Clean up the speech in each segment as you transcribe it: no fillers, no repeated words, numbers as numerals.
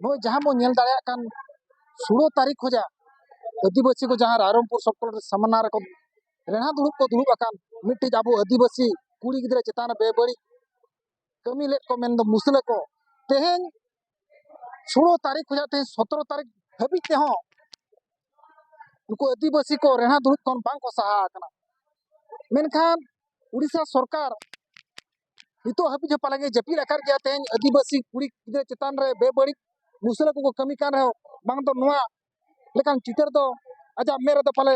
no जहां बो nail दाड़ा कान 16 तारीख खोजा आदिवासी को जहां रायरंगपुर सबकल सामना रे को रेणा दुड़ुब अकान मिट्टी आबो आदिवासी कुड़ी गिद्रा चेतान बेबड़ी कमी ले को मेन दो मुसले को तेहेन 16 तारीख खोजा तेहेन 17 तारीख हबी ते हो उनको आदिवासी को रेणा दुड़ुब कोन बांग को सहा आकना मेनखान उड़ीसा सरकार नितो हबी जो पालगे जपील आकार गया तेहेन आदिवासी कुड़ी गिद्रा चेतान रे बेबड़ी मुसले को कमी कान रहे बांग दो नुआ लेकिन चितर दो अजा मेरे दो पाले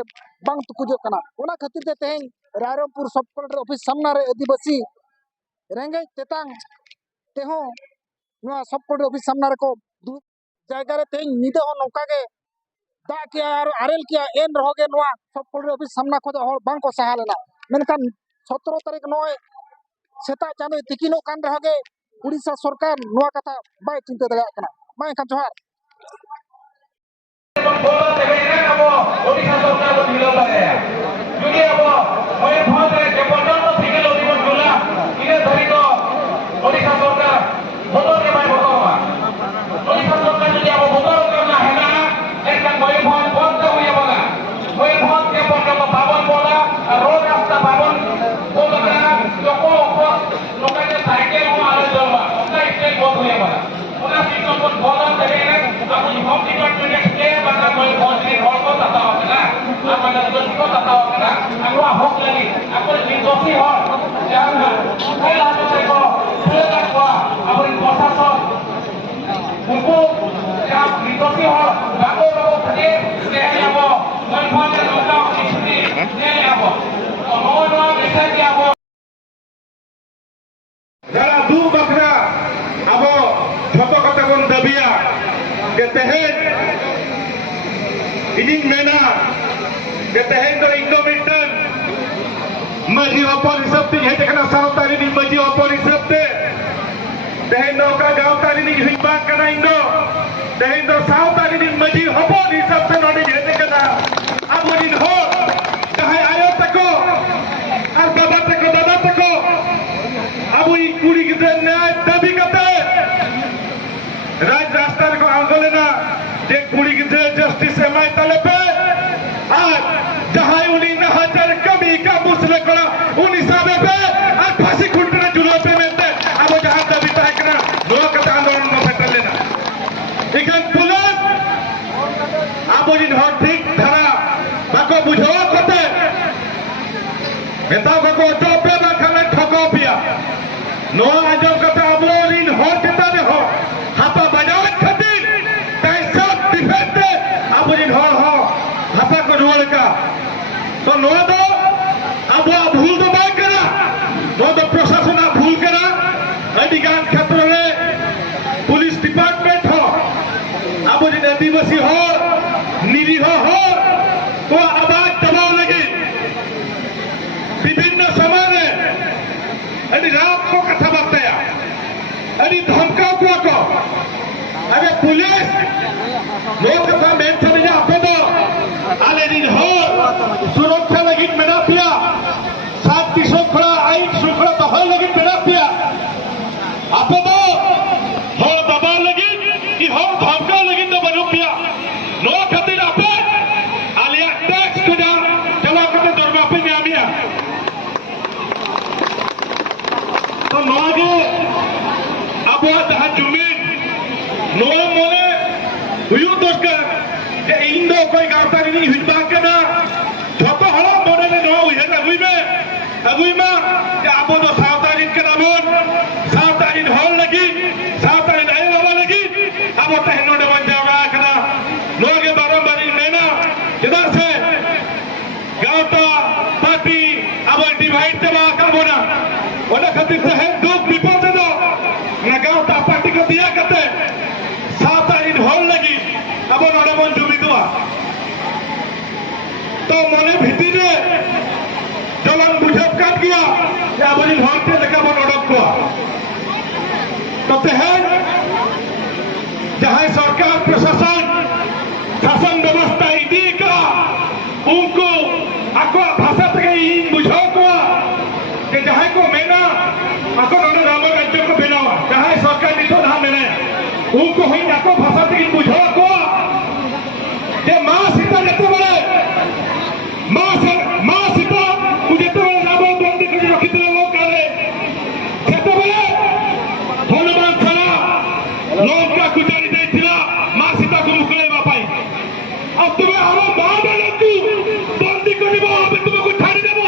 बांग तुकुजो कना ओना खातिर ते तेहेन रायरंगपुर सब कलेक्टर ऑफिस सामना रे आदिवासी रेंगे तेतांग तेहो नुआ सब कलेक्टर ऑफिस सामना रे को जायगा रे तेहेन निदे हो नौका के दा किया और आरेल किया एन रहोगे नुआ सब कलेक्टर ऑफिस सामना को हो बांग को सहा लेना मेनखान 17 तारीख नय सेता चांदो तिकिनो कान रहोगे उड़ीसा सरकार नुआ कथा बाय चिंता दगा कना माय खान जोहार जरा दू बखरा अब छोटो कते बन दबिया के तेहेन इनिंग मेना के तेहेन दो इंदो मिटन मजी ओपन हिसाब ते हेते कना सावतारी नि मजी ओपन हिसाब ते तेहेन नौका गावतारी नि हिबा कना इंदो तेहेन दो सावतारी नि मजी ओपन हिसाब ते नोडी हेते कना अबोरिन हो कहाय आयो तको और बाबा तको दादा तको अब ई कुड़ी गिद्रा न्याय दाबी कते राज रास्ता को आंदोलना जे कुड़ी गिद्रा जस्टिस एमआई तले पे आज जहां उनी न हजार कमी का मुसले करा उन हिसाबे पे आज फांसी खुंटने जुलो पे मेते अब जहां दाबी ताय कना नो कता आंदोलन में फटल लेना इकन पुलिस अब इन हर ठीक धरा बाको बुझो कते मेता को तो पे ना खाने ठको पिया नो आजो कथा अबोलिन हो चेता ने हो हाथा बजाव खातिर पैसा डिफेंस अबोलिन हो हाथा को रुवल का तो नो दो अब भूल तो बात करा नो तो प्रशासन भूल करा अधिकार क्षेत्र में पुलिस डिपार्टमेंट हो अबोलिन आदिवासी हो निरीह हो तो आवाज दबाव लगी विभिन्न समय अभी रात को कथा बताया अभी धमकाओ को अरे पुलिस लोग कथा मेन समझ आपको दो आले दिन हो सुरक्षा लगी मेरा पिया शांति श्रृंखला आईन श्रृंखला दखल लगी मेरा पिया आपको दो हो दबाव लगी कि हो धमकाओ लगी तो बनो पिया नो खातिर आपे आलिया टैक्स को जा जमा करते दरबार पे न्यामिया तो नोगे अब जहां जमीन नो मोले हुयु दरकार जे इंदो कोई गावतारी नि हिबा केना छोटो हला मोने ने नो हे अगुई में जे आबो दो सावतारी केना बोन सावतारी हल लगी सावतारी आय बाबा लगी आबो ते नोडे बन जागा केना नोगे बारंबारी मेना जदा से गावता पार्टी अब डिवाइड देवा करबोना ओना खातिर से दुख विपद दो लगावता पार्टी को दिया करते सावतारी हल लगी अब नोडे बन जुबी दो तो मने भितरे जलन बुझब काट गया या बनी भारतीय लेखा बन ओडक को तो तेहन जहां सरकार प्रशासन शासन व्यवस्था इदी का उनको आको भाषा तक इन बुझाओ को कि जहां को मेना आको नोडे राम राज्य को बेनावा जहां सरकार नितो ना मेना उनको ही आपको भाषा की बुझा को जे मां सीता जते बड़े मां सीता जते बड़े रावण बंदी कर रखिथिले लोक आले सेते बड़े हनुमान छड़ा लंका को जारी देथिला मां सीता को मुकलेबा पाई आ तुमे हम मां बनतु बंदी करबो हम तुमको छाड़ी देबो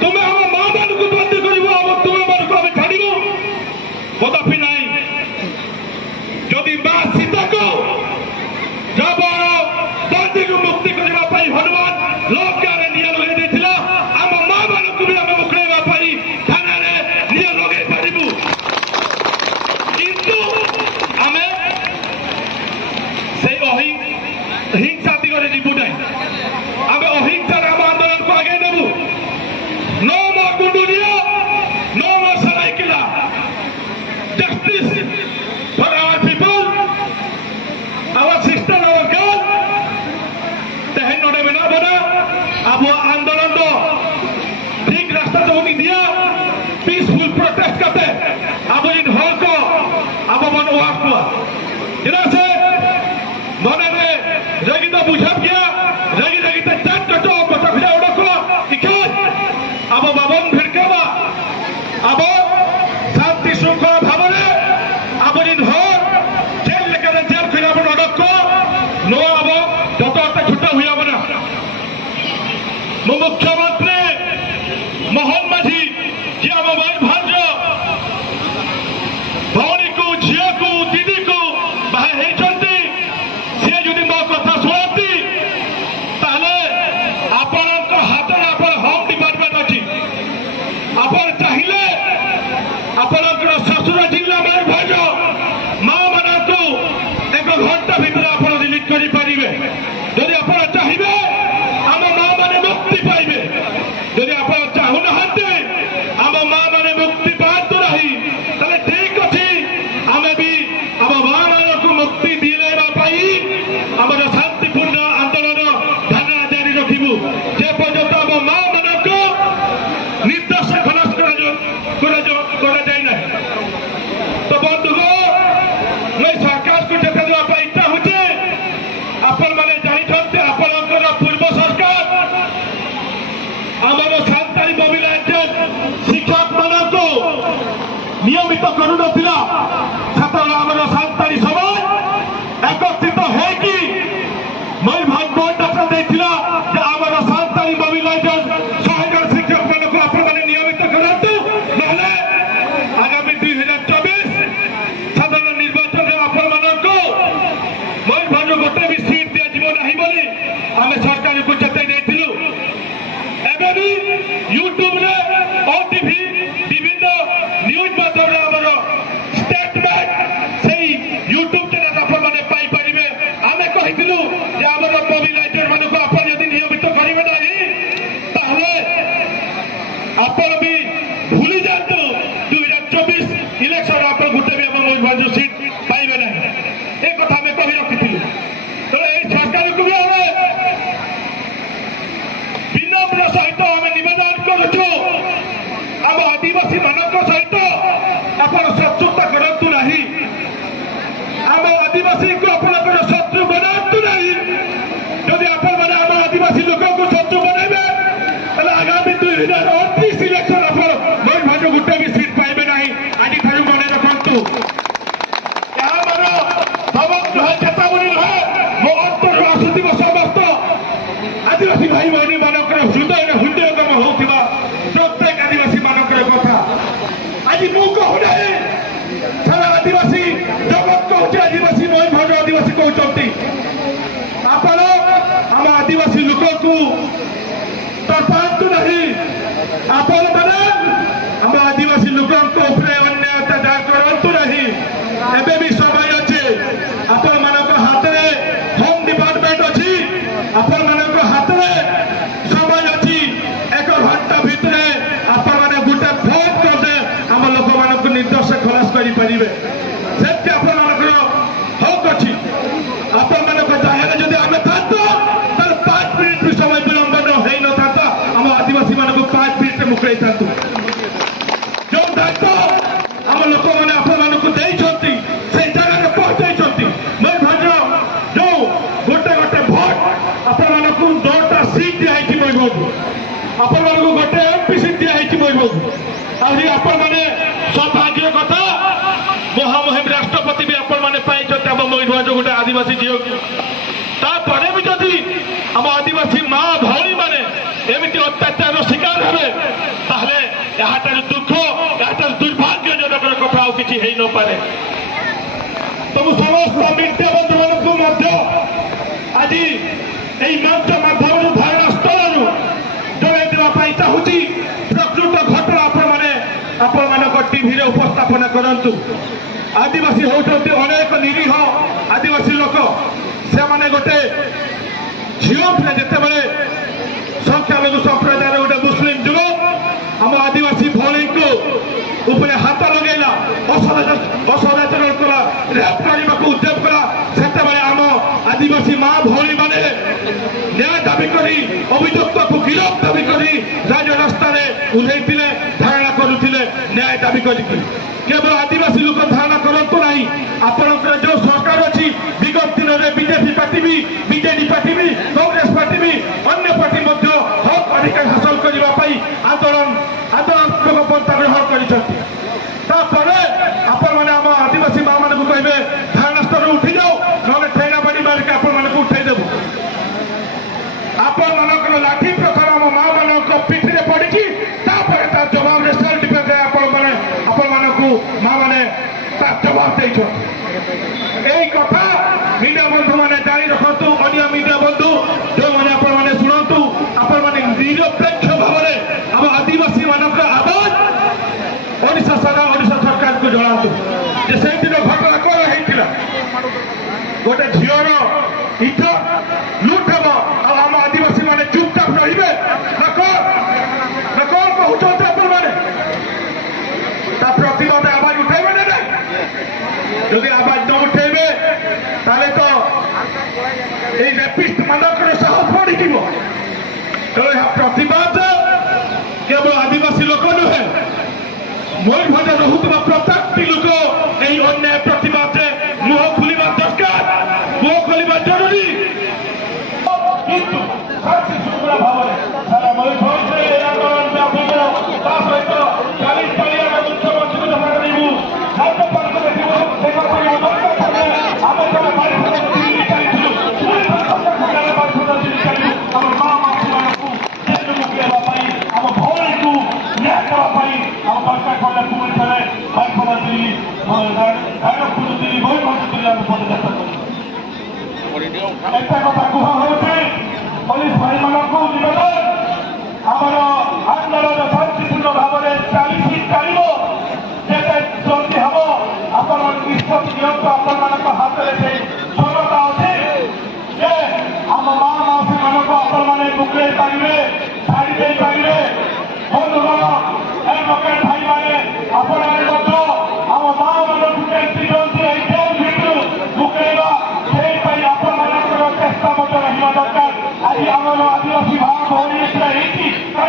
तुम्हें हम मां बन को बंदी करबो हम तुमे मन को हम छाड़ीबो कदापि नहीं जदि मां सीता को रावण बंदी को मुक्ति करबा पाई हनुमान लंका रे निया लगे देथिला हम मां बन को भी हम मुकलेबा पाई थाना रे निया लगे पारिबु किंतु हमें से हिंसा दिगरे जीवु नहीं आम अहिंसार आम आंदोलन को आगे नेबु नो मोर गुंडुरिया no more Seraikela justice for our people our sister our girl तेहन नोडे बना बना अब आंदोलन दो ठीक रास्ता तो उनी दिया पीसफुल प्रोटेस्ट करते अब इन हॉल को अब मन वाक हुआ इना से मने रे रगी तो बुझा गया रगी तो चट कटो बता फिरा उड़को इकाज अब बाबन भिड़कावा अब शांति श्रृंखला भावने अब इन हॉल जेल लेकर जेल फिरा बन उड़को नो अब जतोटे छुट्टा हुआ बना मुख्यमंत्री मोहन माझी जी अब भाई भांजो भौणी को झिया को दीदी को बाहे हे चलती सी जदि मो कथा शुणती ताले आपणक हाथ में आप होम डिपार्टमेंट अच्छी आप चाहिए आपणकर ससुर जिला भाई भाज माँ मान एक घंटा भितर आप रिलीज करें जदि आप चाहिए आम माँ मैंने मुक्ति पाइबे जदि आप चाहूना आम माँ मैंने मुक्ति पातु नहीं ताले ठीक अच्छी आम भी आम माँ मान को मुक्ति दिलेवा आम शांतिपूर्ण आंदोलन धारणा जारी रखू जे पर्यंत आम माँ मान निर्देश खलास तो बंधुगण मैं सरकार को टेका देवा इच्छा होचे आपण मैंने जानते आपणकर पूर्व सरकार आमर सान्ताली मोबिलाइजेशन शिक्षक मान नियमित करू नथिला सेतबेले आमर सान्ताली समाज एकत्रित होगी मयूरभंज बोर्ड डाक्टर देथिला जे आमर सान्ताली मोबिलाइजेशन 100 जन शिक्षक मान को आपण माने नियमित करंतु नहले आगामी 2024 साधारण निर्वाचन रे आपण मान को मयूरभंज गोटे भी सीट दिया जीवो नहीं बोली आमे सरकार को चेताई देथिलु एबे भी यूट्यूब रे ओटीवी विभिन्न न्यूज माध्यम रे हमर स्टेटमेंट सेही यूट्यूब चैनल आपण माने पाई परिबे आमे कहिथिलु जे हमर मोबिलाइजर मान को आपण यदि नियमित करिवे नाही ताहले आपण भी भूली जातु 2024 इलेक्शन आपण गुटे भी हम मयूरभंज सीट पाइबे नाही ए कथा में कहि रखिथिलु तो ए सरकार को भी हमें विनम्र सहित आम नवेदन करुचु आम आदिवासी मान सहित आप शत्रुता करतु नहीं आम आदिवासी को आपंकर शत्रु बनातु नहीं जदि आपण मैंने आम आदिवासी लोक को शत्रु बनइबे आगामी 2029 इलेक्शन आप मयूरभंज गोटे भी सीट पाइबे नहीं आज ठारू मन रखु चेतावनी नुहे मो अंतर आसुव समस्त आदिवासी भाई भौणी मानकर हृदय हृदयगम होता प्रत्येक आदिवासी मानकर कथा आज मु कहूना सारा आदिवासी जगत कहूँ आदिवासी मयूरभंज आदिवासी कहते आपण आम आदिवासी लोक को तपांतु नहीं आपण मैंने आम आदिवासी लोक अन्याय अत्याचार करतु नहीं एबे भी समय अच्छे आपण मानक हाथ में होम डिपार्टमेंट अच्छी आपण मानक हाथ में समय अच्छी 1 घंटा भितर आपण मैंने गोटे फोन करदे आम लोक मान निर्देश खलास करें से आपण मानक हक अच्छी आपण मानक चाहे जदि आम था 5 मिनट भी समय विलंबन हो न था आम आदिवासी मान 5 मिनट मुकई था जो दायित्व आम लोक मैंने आपण मानक नुआ जो गोटे आदिवासी झील तापर भी जदि आम आदिवासी माँ भौणी मैंने एमती अत्याचार शिकार हे यहाँ दुख यहाँ दुर्भाग्यजनक कथा आउ कि हो न पारे तो समस्त मीडिया बंधु मानक आज यही मंच माध्यम धारणा स्थल जन चाहूँगी प्रकृत घटना आपण टीवी उपस्थापन करंतु आदिवासी होती अनेक निरीह आदिवासी लोक से माने गोटे झील थे जिते संख्यालघु संप्रदाय गोटे मुस्लिम युवक आम आदिवासी भौणी को उपरे हाथ लगेला असदाचरण कला रेप करने को उद्यम कला से आम आदिवासी माँ भौणी मैंने न्याय दाबी करी अभियुक्त को गिरफ दाबी करी राजरास्ता उल्लैले धारणा करुले न्याय दाबी करी केवल आदिवासी लोक धारणा करतु ना आपंकर जो सरकार अच्छी विगत दिन में बीजेपी पार्टी भी बीजेडी पार्टी भी कांग्रेस पार्टी भी अन्य पार्टी हक अधिकार हासिल करने आंदोलन आंदोलनात्मक पंथा ग्रहण कर आम आदिवासी माँ मान कहे धारणा स्तर उठी जाओ ना ठेना बाड़ी मारिक आप उठेदेबू आपण मानकर लाठी प्रथम आम माँ मान पिठी में पड़ी जवाब सेल्फ डिफेन्स आपण माँ मैंने जवाब दे कथा मीडिया बंधु मैंने जारी रखु अन्य मीडिया बंधु जो मैंने आपने शुणु आपण मैंने निरपेक्ष भाव में आम आदिवासी मानक आवाज ओडिशा सरकार को जनातु से दिन घटना कौन होता गोटे झीर इज्जत लुट हम आम आदिवासी मैंने चुपचाप रे ना कौन कहते आपण मैंने प्रतिबाद आवाज उठेबे ना जदि आवाज न उठेबे ताले तो ये रेपिस्ट मानक साहस बढ़ी तेणु यह प्रतिबाद केवल आदिवासी लोक नुहे मयूरभंज रोकुवा प्रत्येक लोक यही अन्याय प्रतिबाद मुह खोलवा दरकार मुह खोलवा जरूरी किंतु शांतिशृंखला भाव में सारा मयूरभंज आंदोलन सहित 40 पालिया मुख्यमंत्री जमा करू खाद्य पालिका पुलिस भाई मानक निवेदन आमर आंदोलन शांतिपूर्ण भाव में चली चलो जैसे जल्दी हम आपण निष्पत्ति दिंतु आपण हाथ में क्षमता अच्छे आम माँ मासी मानक आपण मैंने बुकले पारे छाड़ी दे पारे बंधुगण एडवोकेट भाई मैंने आपण आम माँ मानक केमती जल्दी जेल भितर बुकलेवा से आपण मान चेष्टा रहा दरकार आज आम आदिवासी भाव भौणी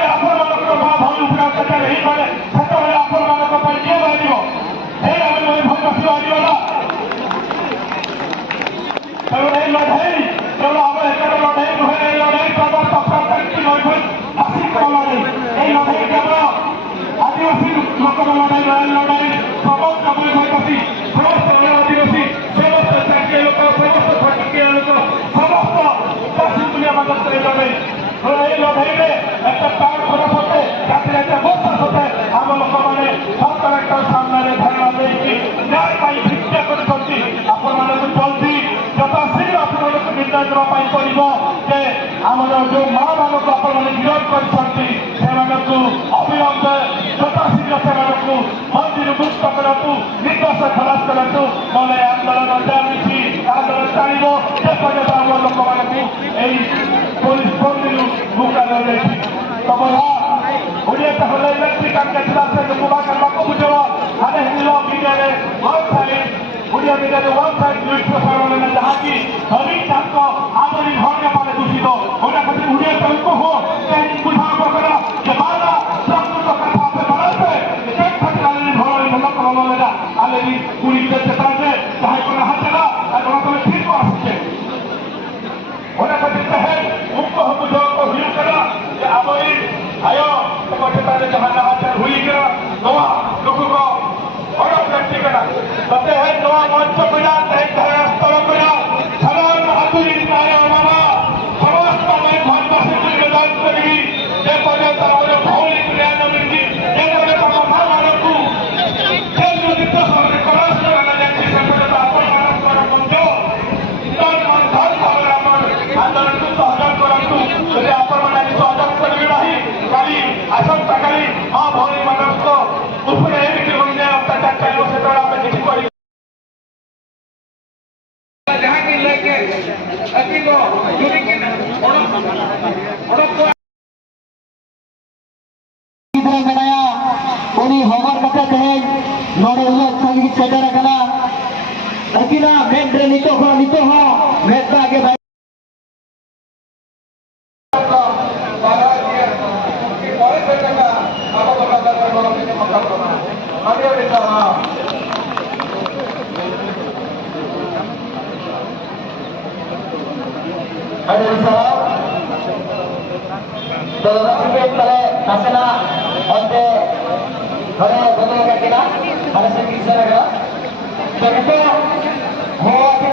आपण माँ भौणी उपरा अत्याचार हो पाए से आपण मान किए बाहर आम मयूरभंज बाहरगला तेणु लड़ाई केवल आम एक लड़ाई नुहे लड़ाई मयूरभंज आसिक लड़ाई लड़ाई केवल आदिवासी लोक लड़ाई समस्त मयूरभंजवासी समस्त आदिवासी समस्त जातीय लोक समस्त भाटिकीय लोक समस्त चाषी दुनिया मदद लड़ाई लड़ाई में एक कार्ड खराब होते जाती बस होते आम लोक मैंने सब कलेक्टर सामने धारणा देकी न्याय भिक्षा करती आपण मानक जल्दी यथाशीघ्र आपको निर्णय देवाई पड़ो जे आम जो माँ मानक आपने विरोध कर अविलंब यथाशीघ्र से मंदिर मुक्त करूँ निर्देश खलास करूँ ना आंदोलन जारी आंदोलन चलो जेपर्यंत आम लोक मानक पुलिस बंदी मुक्ता दी तब उड़िया हमें इलेक्ट्रिकल केतला से मुबा करने को बुझे अरे हिंदू media one side Odia media one side news प्रसारण में जहाँ की सभी को आदमी घर में पाले दूषित उड़ा खातिर उड़िया को हो बुझा पकड़ा कि बाला प्रकृत कथा पे बनाते एक खातिर आले घर में लोक लगा आले पूरी चेता से चाहे को हाथ चला और तुम्हें ठीक को आसके उड़ा खातिर है मुक्त हो बुझो को हिल करा कि आबई आयो तो बचतारे जमाना हाथ हुई करा नवा लोगों को और व्यक्ति करा कहते हैं नवा मंच बिना धारणा स्थल नोड़े उन्हें संगी सेटर करना लेकिन मैच रे नितो हो मैच का आगे भाई ada salah dalam kriket tale kasena onte hore bole ka kina hare se kisara ga तो हो